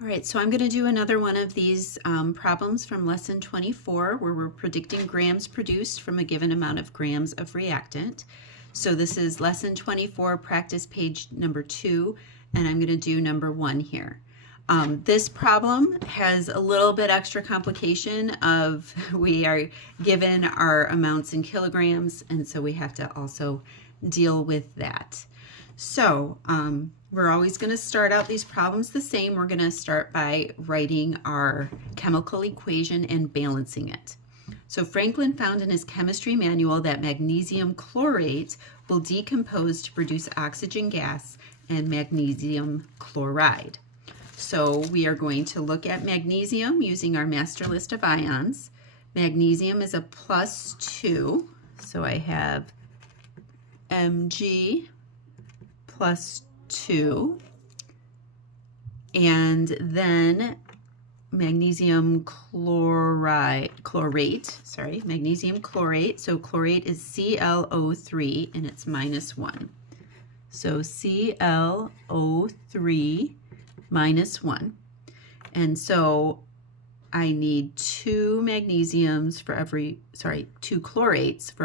All right, so I'm going to do another one of these problems from lesson 24 where we're predicting grams produced from a given amount of grams of reactant. So this is lesson 24, practice page number 2, and I'm going to do number 1 here. This problem has a little bit extra complication of we are given our amounts in kilograms, and so we have to also deal with that. So we're always going to start out these problems the same. We're going to start by writing our chemical equation and balancing it. So Franklin found in his chemistry manual that magnesium chlorate will decompose to produce oxygen gas and magnesium chloride. So we are going to look at magnesium using our master list of ions. Magnesium is a +2, so I have Mg +2, and then magnesium chlorate, magnesium chlorate. So chlorate is ClO3 and it's -1. So ClO3 -1. And so I need two chlorates for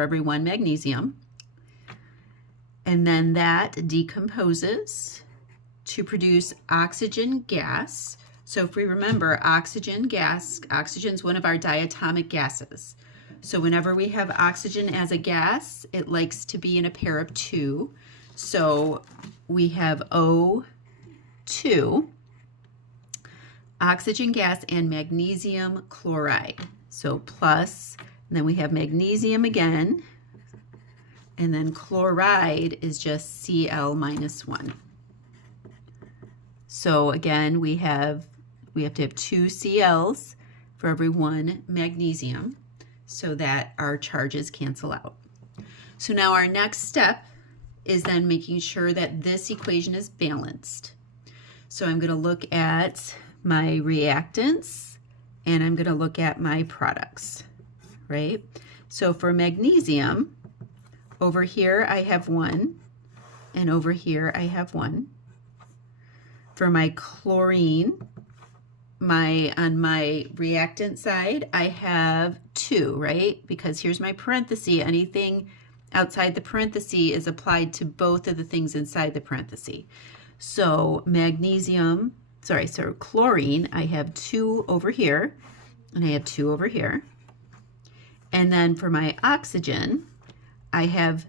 every one magnesium. And then that decomposes to produce oxygen gas. So if we remember, oxygen is one of our diatomic gases. So whenever we have oxygen as a gas, it likes to be in a pair of 2. So we have O2, oxygen gas, and magnesium chloride. So plus, and then we have magnesium again, and then chloride is just Cl -1. So again, we have to have 2 Cl's for every 1 magnesium so that our charges cancel out. So now our next step is then making sure that this equation is balanced. So I'm going to look at my reactants and I'm going to look at my products, right? So for magnesium, over here I have 1, and over here I have 1. For my chlorine, on my reactant side, I have 2, right? Because here's my parenthesis. Anything outside the parenthesis is applied to both of the things inside the parenthesis. So chlorine, I have 2 over here, and I have 2 over here. And then for my oxygen, I have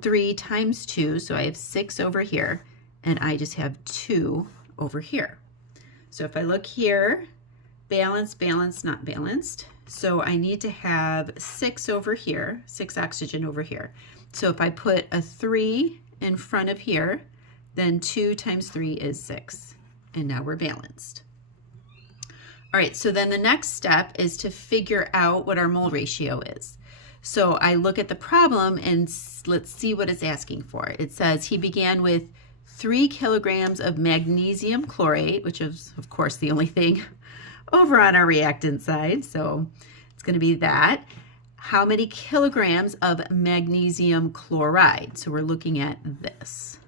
3 times 2, so I have 6 over here, and I just have 2 over here. So if I look here, balanced, balanced, not balanced. So I need to have 6 over here, 6 oxygen over here. So if I put a 3 in front of here, then 2 times 3 is 6, and now we're balanced. All right, so then the next step is to figure out what our mole ratio is. So I look at the problem and let's see what it's asking for. It says he began with 3 kilograms of magnesium chlorate, which is of course the only thing over on our reactant side. So it's going to be that. How many kilograms of magnesium chloride? So we're looking at this,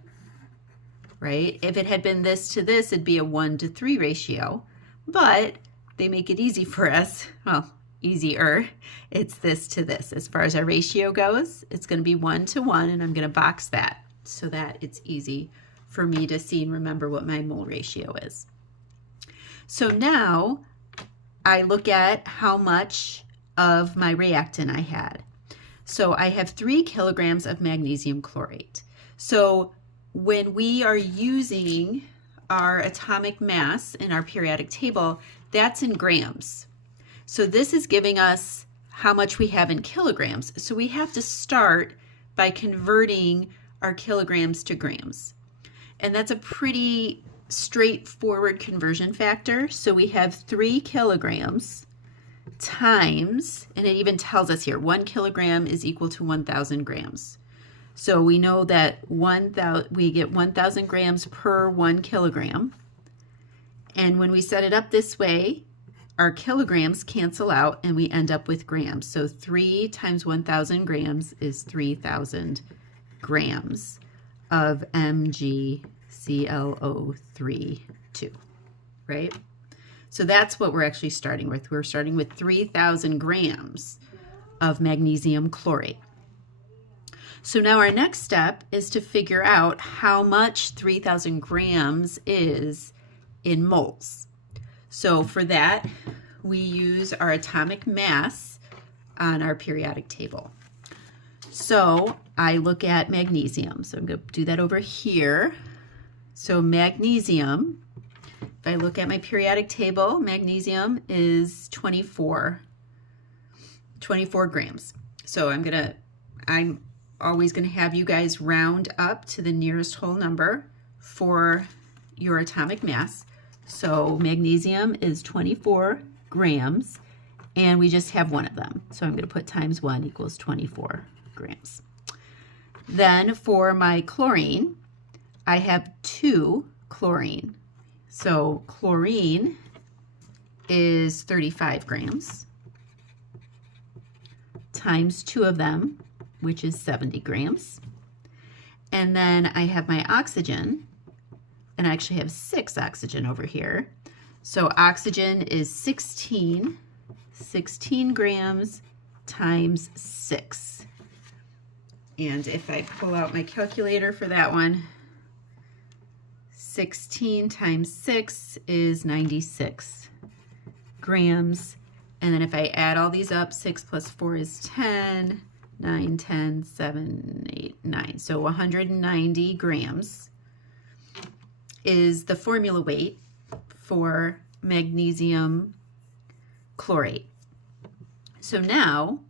right? If it had been this to this, it'd be a 1-to-3 ratio, but they make it easy for us. Well, easier. It's this to this. As far as our ratio goes, it's going to be 1-to-1, and I'm going to box that so that it's easy for me to see and remember what my mole ratio is. So now I look at how much of my reactant I had. So I have 3 kilograms of magnesium chlorate. So when we are using our atomic mass in our periodic table, that's in grams. So this is giving us how much we have in kilograms. So we have to start by converting our kilograms to grams. And that's a pretty straightforward conversion factor. So we have 3 kilograms times, and it even tells us here, 1 kilogram is equal to 1,000 grams. So we know that we get 1,000 grams per 1 kilogram. And when we set it up this way, our kilograms cancel out and we end up with grams. So 3 times 1,000 grams is 3,000 grams of MgClO3 2, right? So that's what we're actually starting with. We're starting with 3,000 grams of magnesium chlorate. So now our next step is to figure out how much 3,000 grams is in moles. So for that, we use our atomic mass on our periodic table. So I look at magnesium. So I'm going to do that over here. So magnesium, if I look at my periodic table, magnesium is 24 grams. So I'm always going to have you guys round up to the nearest whole number for your atomic mass. So magnesium is 24 grams, and we just have one of them. So I'm going to put times 1 equals 24 grams. Then for my chlorine, I have 2 chlorine. So chlorine is 35 grams times 2 of them, which is 70 grams. And then I have my oxygen, and I actually have 6 oxygen over here. So oxygen is 16 grams times 6. And if I pull out my calculator for that one, 16 times 6 is 96 grams. And then if I add all these up, 6 plus 4 is 10, 9, 10, 7, 8, 9. So 190 grams is the formula weight for magnesium chlorate. So now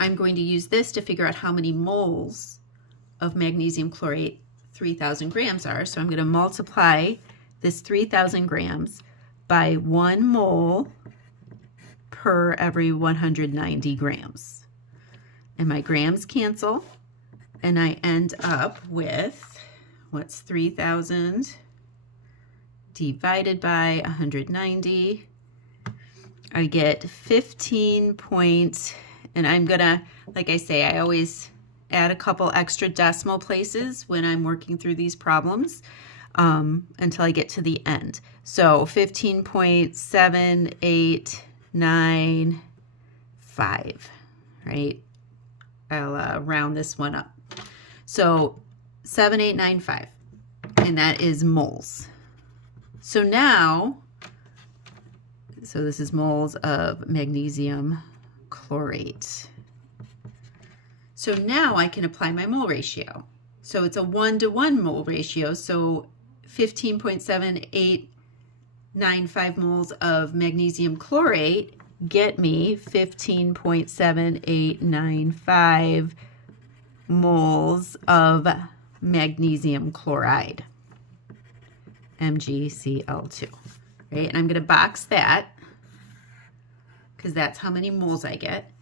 I'm going to use this to figure out how many moles of magnesium chlorate 3,000 grams are. So I'm going to multiply this 3,000 grams by 1 mole per every 190 grams. And my grams cancel, and I end up with, what's 3,000 divided by 190? I get 15 point, and I'm gonna, like I say, I always add a couple extra decimal places when I'm working through these problems until I get to the end. So 15.7895, right? I'll round this one up. So 7895, and that is moles. So now, so this is moles of magnesium chlorate. So now I can apply my mole ratio. So it's a 1-to-1 mole ratio. So 15.7895 moles of magnesium chlorate get me 15.7895 moles of magnesium chloride, MgCl2, right? And I'm going to box that because that's how many moles I get.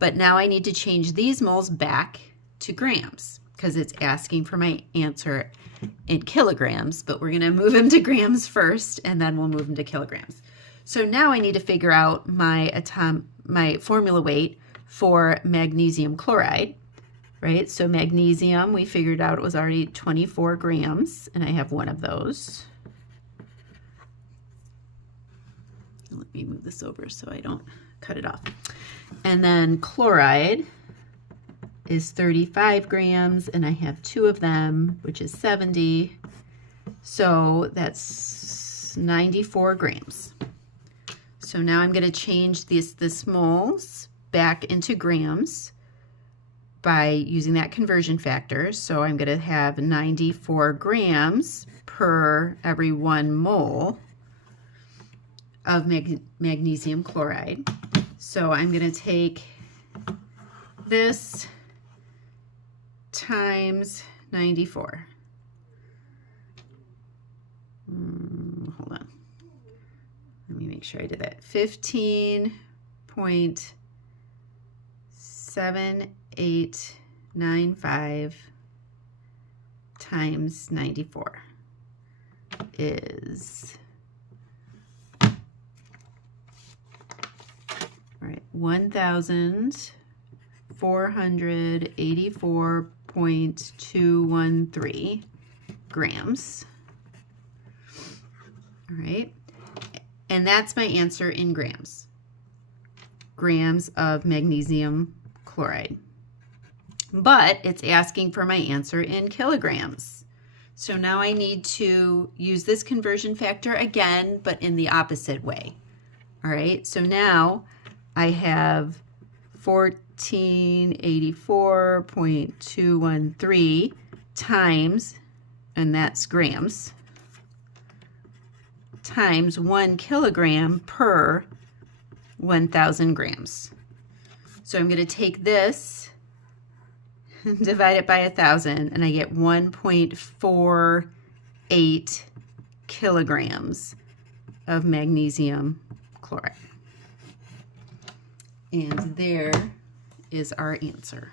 But now I need to change these moles back to grams because it's asking for my answer in kilograms, but we're going to move them to grams first, and then we'll move them to kilograms. So now I need to figure out my formula weight for magnesium chloride, right? So magnesium, we figured out it was already 24 grams, and I have one of those. Let me move this over so I don't cut it off. And then chloride is 35 grams, and I have 2 of them, which is 70. So that's 94 grams. So now I'm going to change this moles back into grams by using that conversion factor. So I'm going to have 94 grams per every 1 mole of magnesium chloride. So I'm going to take this times 94. Hold on. Let me make sure I did that. 15.7895 times 94 is, all right, 1,484.213 grams. All right, and that's my answer in grams. Grams of magnesium chloride. But it's asking for my answer in kilograms. So now I need to use this conversion factor again, but in the opposite way. All right, so now I have 1484.213 times, and that's grams, times 1 kilogram per 1,000 grams. So I'm going to take this and divide it by 1,000, and I get 1.48 kilograms of magnesium chloride. And there is our answer.